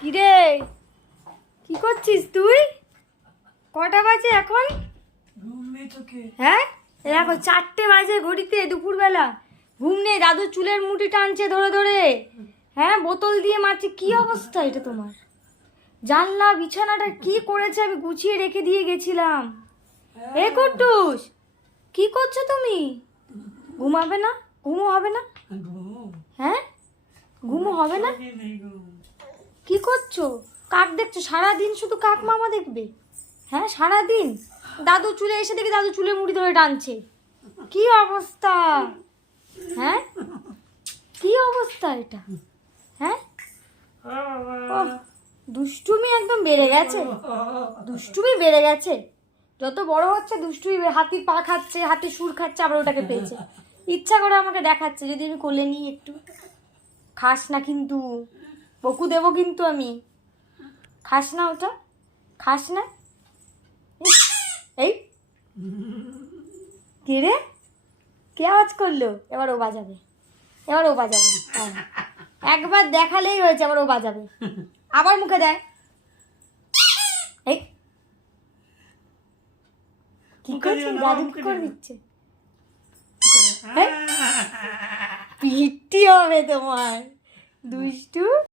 কিরে? কি করছিস তুই? কটা বাজে এখন? হ্যাঁ? দেখো চারটে বাজে ঘড়িতে দুপুরবেলা। ঘুম নেই দাদু চুলের মুঠি টানছে ধরে ধরে। হ্যাঁ বোতল দিয়ে মারছে। কি অবস্থা এটা তোমার? জানলা বিছানাটা কি করেছে আমি গুছিয়ে রেখে দিয়ে গেছিলাম। এ কুট্টুস কি করছ তুমি? ঘুমাবে না? ঘুমো হবে না? হ্যাঁ? ঘুমো হবে না? কি করছ? কাক দেখছ? সারাদিন শুধু কাক মামা দেখবে? হ্যাঁ সারাদিন? দাদু চুলে এসে দেখি দাদু চুলে মুড়ি ধরে টানছে। কি অবস্থা? হ্যাঁ? কি অবস্থা এটা? হ্যাঁ? দুষ্টুমি একদম বেড়ে গেছে। দুষ্টুমি বেড়ে গেছে। যত বড় হচ্ছে, দুষ্টুমি হাতির পা খাচ্ছে, হাতি সুর খাচ্ছে, আবার ওটাকে পেয়েছে। ইচ্ছা করে আমাকে দেখাচ্ছে, যদি আমি কোলে নিই একটু। খাস না কিন্তু। বকু দেবো কিন্তু আমি। খাস না ওটা। খাস না। এই। কে রে? কে আওয়াজ করল? এবার ও বাজাবে। এবার ও বাজাবে। হ্যাঁ। একবার দেখালেই হয়েছে আবার ও বাজাবে। আবার মুখে দেয়। এই। কি মুখে করছিস দাদু কি করে। দিচ্ছে। পিটি হবে তোমার দুষ্টু।